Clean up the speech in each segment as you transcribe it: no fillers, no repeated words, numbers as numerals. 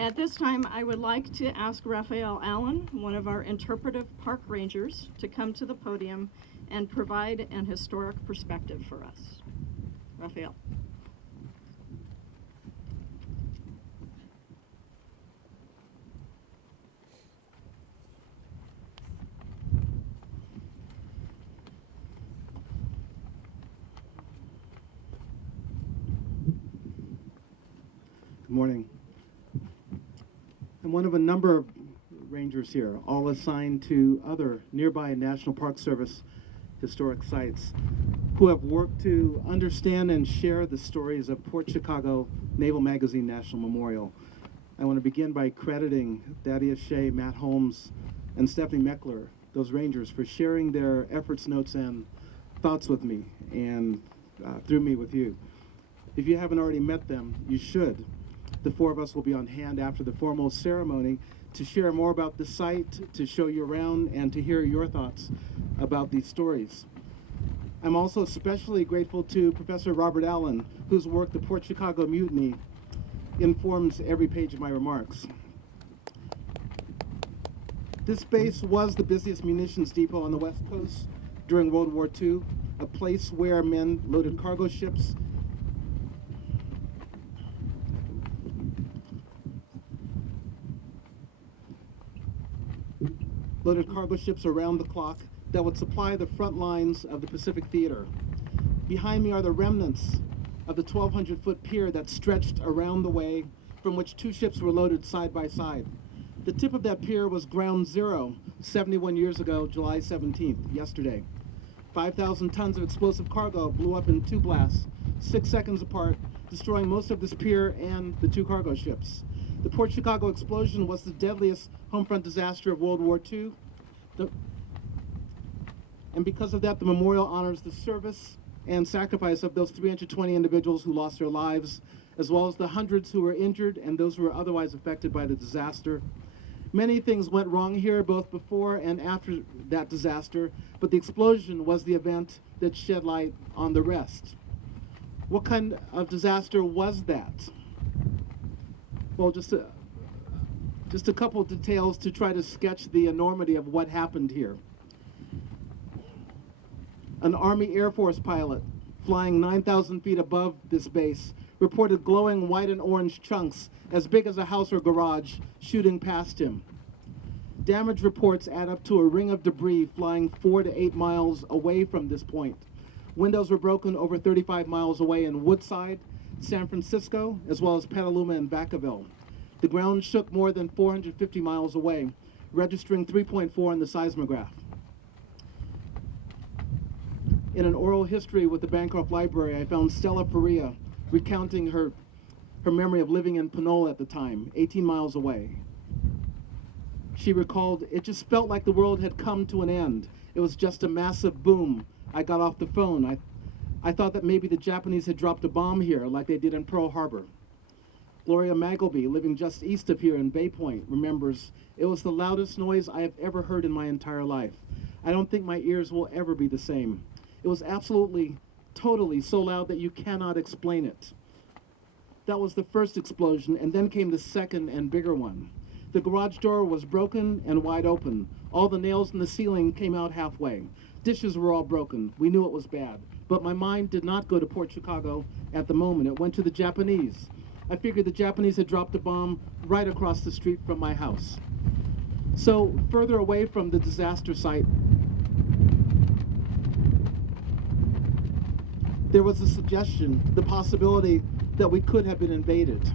At this time, I would like to ask Raphael Allen, one of our interpretive park rangers, to come to the podium and provide an historic perspective for us. Raphael. Good morning. I'm one of a number of rangers here, all assigned to other nearby National Park Service historic sites, who have worked to understand and share the stories of Port Chicago Naval Magazine National Memorial. I want to begin by crediting Thaddeus Shea, Matt Holmes, and Stephanie Meckler, those rangers, for sharing their efforts, notes, and thoughts with me, and through me with you. If you haven't already met them, you should. The four of us will be on hand after the formal ceremony to share more about the site, to show you around, and to hear your thoughts about these stories. I'm also especially grateful to Professor Robert Allen, whose work, The Port Chicago Mutiny, informs every page of my remarks. This base was the busiest munitions depot on the West Coast during World War II, a place where men loaded cargo ships around the clock that would supply the front lines of the Pacific Theater. Behind me are the remnants of the 1,200-foot pier that stretched around the way, from which two ships were loaded side by side. The tip of that pier was ground zero 71 years ago, July 17th, yesterday. 5,000 tons of explosive cargo blew up in two blasts, 6 seconds apart, destroying most of this pier and the two cargo ships. The Port Chicago explosion was the deadliest homefront disaster of World War II. And because of that, the memorial honors the service and sacrifice of those 320 individuals who lost their lives, as well as the hundreds who were injured and those who were otherwise affected by the disaster. Many things went wrong here, both before and after that disaster, but the explosion was the event that shed light on the rest. What kind of disaster was that? Well, just a couple of details to try to sketch the enormity of what happened here. An Army Air Force pilot flying 9,000 feet above this base reported glowing white and orange chunks as big as a house or garage shooting past him. Damage reports add up to a ring of debris flying 4 to 8 miles away from this point. Windows were broken over 35 miles away in Woodside, San Francisco, as well as Petaluma and Vacaville. The ground shook more than 450 miles away, registering 3.4 on the seismograph. In an oral history with the Bancroft Library, I found Stella Faria recounting her memory of living in Panola at the time, 18 miles away. She recalled, "It just felt like the world had come to an end. It was just a massive boom. I got off the phone. I thought that maybe the Japanese had dropped a bomb here like they did in Pearl Harbor." Gloria Magleby, living just east of here in Bay Point, remembers, "It was the loudest noise I have ever heard in my entire life. I don't think my ears will ever be the same. It was absolutely, totally so loud that you cannot explain it." That was the first explosion, and then came the second and bigger one. The garage door was broken and wide open. All the nails in the ceiling came out halfway. Dishes were all broken. We knew it was bad. But my mind did not go to Port Chicago at the moment. It went to the Japanese. I figured the Japanese had dropped a bomb right across the street from my house. So, further away from the disaster site, there was a suggestion, the possibility that we could have been invaded.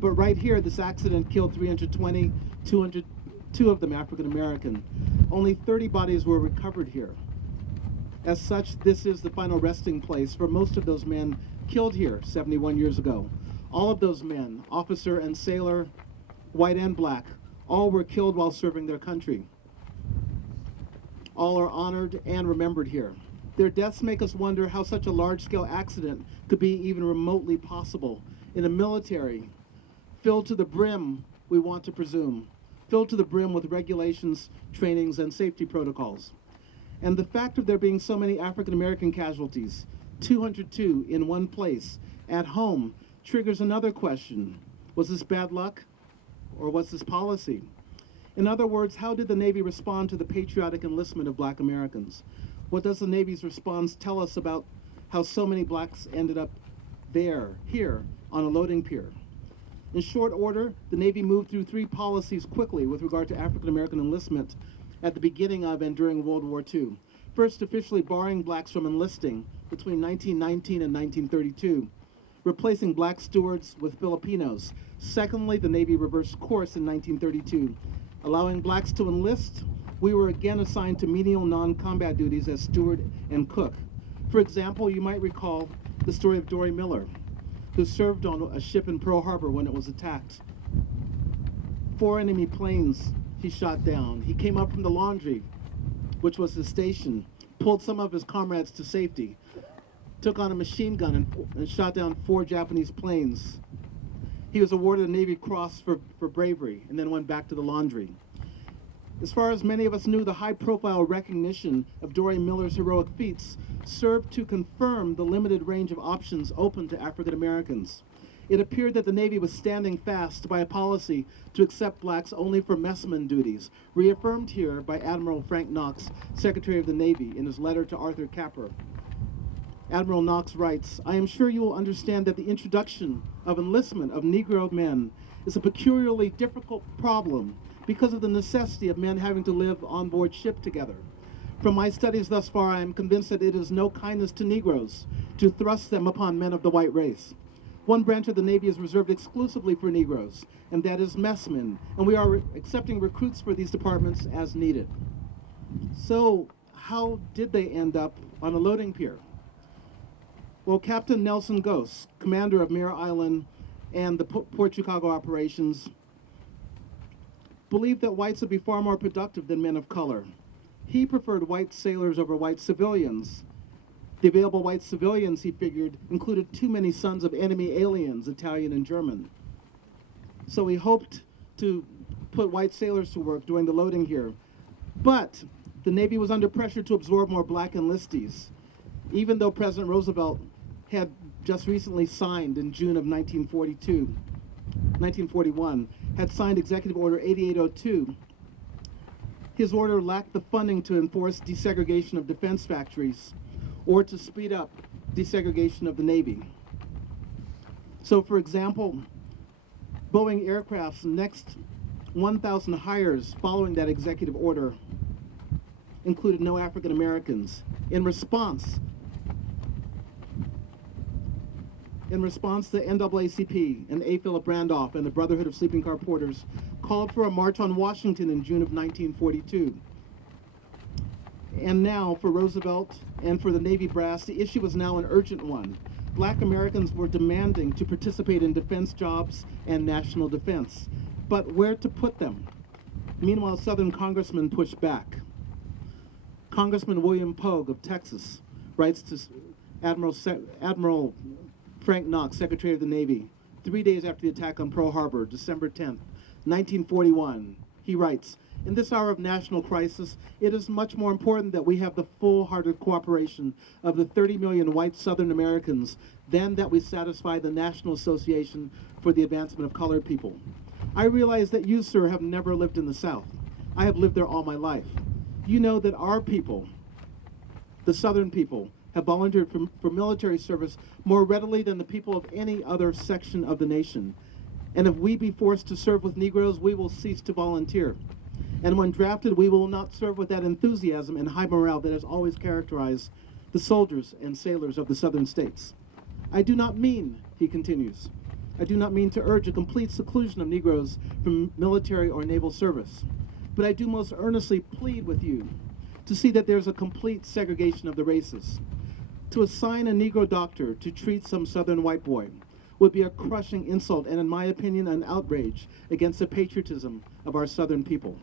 But right here, this accident killed 320, 202 of them African American. Only 30 bodies were recovered here. As such, this is the final resting place for most of those men killed here 71 years ago. All of those men, officer and sailor, white and black, all were killed while serving their country. All are honored and remembered here. Their deaths make us wonder how such a large-scale accident could be even remotely possible in a military filled to the brim, we want to presume, filled to the brim with regulations, trainings, and safety protocols. And the fact of there being so many African American casualties, 202 in one place, at home, triggers another question. Was this bad luck, or was this policy? In other words, how did the Navy respond to the patriotic enlistment of Black Americans? What does the Navy's response tell us about how so many blacks ended up here, on a loading pier? In short order, the Navy moved through 3 policies quickly with regard to African American enlistment at the beginning of and during World War II. First, officially barring blacks from enlisting between 1919 and 1932, replacing black stewards with Filipinos. Secondly, the Navy reversed course in 1932, allowing blacks to enlist. We were again assigned to menial non-combat duties as steward and cook. For example, you might recall the story of Dory Miller, who served on a ship in Pearl Harbor when it was attacked. 4 enemy planes he shot down. He came up from the laundry, which was his station, pulled some of his comrades to safety, took on a machine gun and shot down 4 Japanese planes. He was awarded a Navy Cross for bravery and then went back to the laundry. As far as many of us knew, the high-profile recognition of Dory Miller's heroic feats served to confirm the limited range of options open to African Americans. It appeared that the Navy was standing fast by a policy to accept blacks only for messman duties, reaffirmed here by Admiral Frank Knox, Secretary of the Navy, in his letter to Arthur Capper. Admiral Knox writes, "I am sure you will understand that the introduction of enlistment of Negro men is a peculiarly difficult problem because of the necessity of men having to live on board ship together. From my studies thus far, I am convinced that it is no kindness to Negroes to thrust them upon men of the white race. One branch of the Navy is reserved exclusively for Negroes, and that is messmen, and we are accepting recruits for these departments as needed." So, how did they end up on a loading pier? Well, Captain Nelson Gose, commander of Mare Island and the Port Chicago operations, believed that whites would be far more productive than men of color. He preferred white sailors over white civilians. The available white civilians, he figured, included too many sons of enemy aliens, Italian and German. So he hoped to put white sailors to work doing the loading here. But the Navy was under pressure to absorb more black enlistees, even though President Roosevelt had just recently signed in June of 1941, had signed Executive Order 8802. His order lacked the funding to enforce desegregation of defense factories or to speed up desegregation of the Navy. So, for example, Boeing Aircraft's next 1,000 hires following that executive order included no African Americans. In response, the NAACP and A. Philip Randolph and the Brotherhood of Sleeping Car Porters called for a march on Washington in June of 1942. And now, for Roosevelt and for the Navy brass, the issue was now an urgent one. Black Americans were demanding to participate in defense jobs and national defense. But where to put them? Meanwhile, Southern congressmen pushed back. Congressman William Pogue of Texas writes to Admiral Frank Knox, Secretary of the Navy, 3 days after the attack on Pearl Harbor, December 10th, 1941. He writes, "In this hour of national crisis, it is much more important that we have the full-hearted cooperation of the 30 million white Southern Americans than that we satisfy the National Association for the Advancement of Colored People. I realize that you, sir, have never lived in the South. I have lived there all my life. You know that our people, the Southern people, have volunteered for military service more readily than the people of any other section of the nation. And if we be forced to serve with Negroes, we will cease to volunteer. And when drafted, we will not serve with that enthusiasm and high morale that has always characterized the soldiers and sailors of the Southern states. I do not mean," he continues, "I do not mean to urge a complete seclusion of Negroes from military or naval service, but I do most earnestly plead with you to see that there's a complete segregation of the races. To assign a Negro doctor to treat some Southern white boy would be a crushing insult and, in my opinion, an outrage against the patriotism of our Southern people."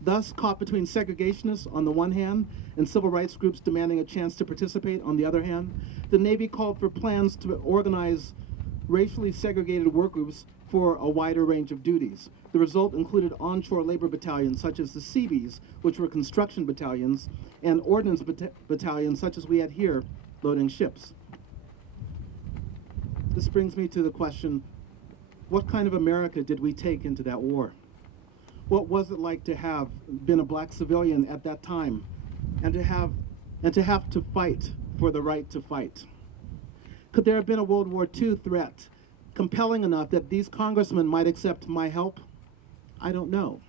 Thus, caught between segregationists on the one hand and civil rights groups demanding a chance to participate on the other hand, the Navy called for plans to organize racially segregated work groups for a wider range of duties. The result included onshore labor battalions such as the Seabees, which were construction battalions, and ordnance battalions such as we had here, loading ships. This brings me to the question, What kind of America did we take into that war? What was it like to have been a black civilian at that time and to have to fight for the right to fight? Could there have been a World War II threat compelling enough that these congressmen might accept my help? I don't know.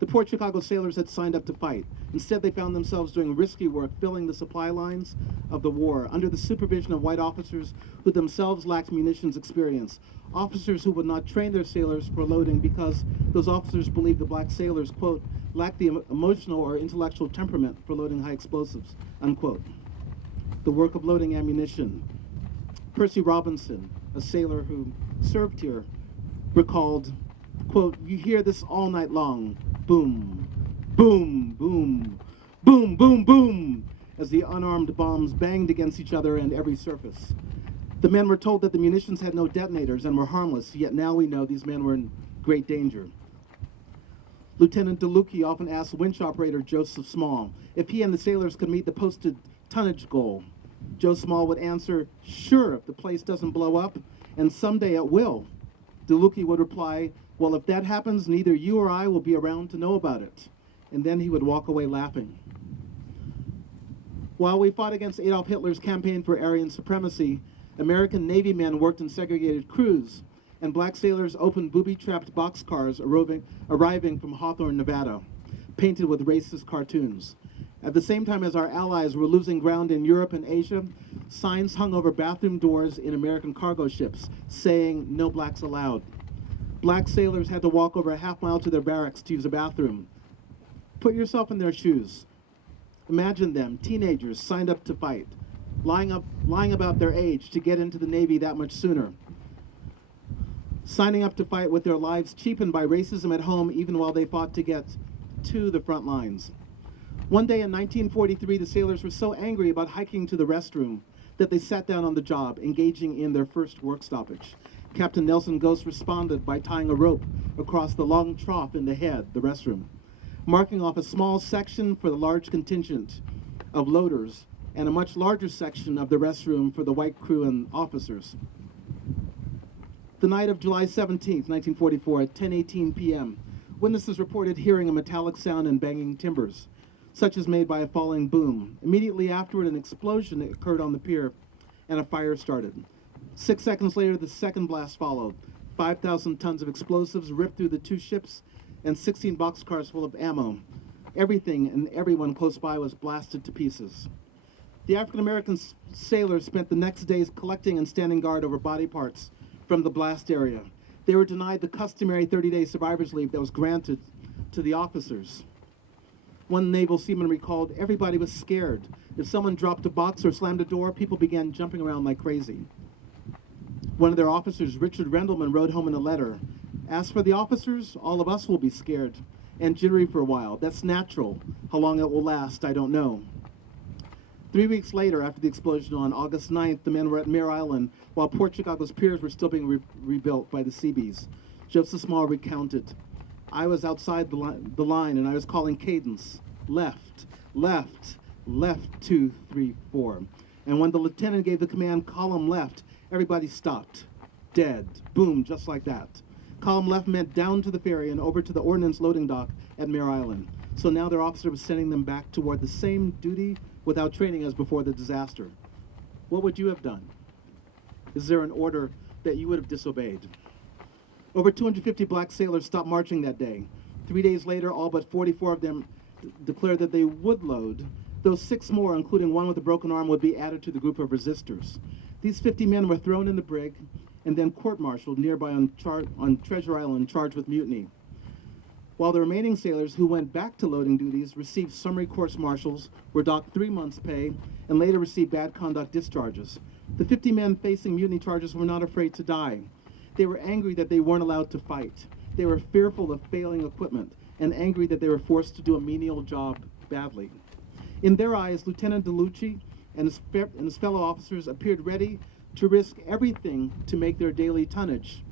The Port Chicago sailors had signed up to fight. Instead, they found themselves doing risky work filling the supply lines of the war under the supervision of white officers who themselves lacked munitions experience, officers who would not train their sailors for loading because those officers believed the black sailors, quote, lacked the emotional or intellectual temperament for loading high explosives, unquote. The work of loading ammunition. Percy Robinson, a sailor who served here, recalled, quote, you hear this all night long, boom, boom, boom, boom, boom, boom, as the unarmed bombs banged against each other and every surface. The men were told that the munitions had no detonators and were harmless, yet now we know these men were in great danger. Lieutenant DeLucchi often asked winch operator Joseph Small if he and the sailors could meet the posted tonnage goal. Joe Small would answer, sure, if the place doesn't blow up, and someday it will. DeLucchi would reply, well, if that happens, neither you or I will be around to know about it. And then he would walk away laughing. While we fought against Adolf Hitler's campaign for Aryan supremacy, American Navy men worked in segregated crews, and black sailors opened booby-trapped boxcars arriving from Hawthorne, Nevada, painted with racist cartoons. At the same time as our allies were losing ground in Europe and Asia, signs hung over bathroom doors in American cargo ships saying, no blacks allowed. Black sailors had to walk over a half mile to their barracks to use a bathroom. Put yourself in their shoes. Imagine them, teenagers signed up to fight, lying about their age to get into the Navy that much sooner. Signing up to fight with their lives cheapened by racism at home even while they fought to get to the front lines. One day in 1943, the sailors were so angry about hiking to the restroom that they sat down on the job, engaging in their first work stoppage. Captain Nelson Ghost responded by tying a rope across the long trough in the head, the restroom, marking off a small section for the large contingent of loaders and a much larger section of the restroom for the white crew and officers. The night of July 17, 1944, at 10:18 p.m., witnesses reported hearing a metallic sound and banging timbers, such as made by a falling boom. Immediately afterward, an explosion occurred on the pier, and a fire started. 6 seconds later, the second blast followed. 5,000 tons of explosives ripped through the two ships, and 16 boxcars full of ammo. Everything and everyone close by was blasted to pieces. The African-American sailors spent the next days collecting and standing guard over body parts from the blast area. They were denied the customary 30-day survivor's leave that was granted to the officers. One naval seaman recalled, everybody was scared. If someone dropped a box or slammed a door, people began jumping around like crazy. One of their officers, Richard Rendleman, wrote home in a letter, as for the officers, all of us will be scared and jittery for a while. That's natural. How long it will last, I don't know. 3 weeks later, after the explosion on August 9th, the men were at Mare Island while Port Chicago's piers were still being rebuilt by the Seabees. Joseph Small recounted, I was outside the line and I was calling cadence, left, left, left, 2, 3, 4. And when the lieutenant gave the command, column left, everybody stopped, dead, boom, just like that. Column left meant down to the ferry and over to the ordnance loading dock at Mare Island. So now their officer was sending them back toward the same duty without training as before the disaster. What would you have done? Is there an order that you would have disobeyed? Over 250 black sailors stopped marching that day. 3 days later, all but 44 of them declared that they would load. Those 6 more, including one with a broken arm, would be added to the group of resistors. These 50 men were thrown in the brig and then court-martialed nearby on Treasure Island, charged with mutiny. While the remaining sailors who went back to loading duties received summary courts-martials, were docked 3 months' pay, and later received bad conduct discharges. The 50 men facing mutiny charges were not afraid to die. They were angry that they weren't allowed to fight. They were fearful of failing equipment and angry that they were forced to do a menial job badly. In their eyes, Lieutenant DeLucchi and his fellow officers appeared ready to risk everything to make their daily tonnage.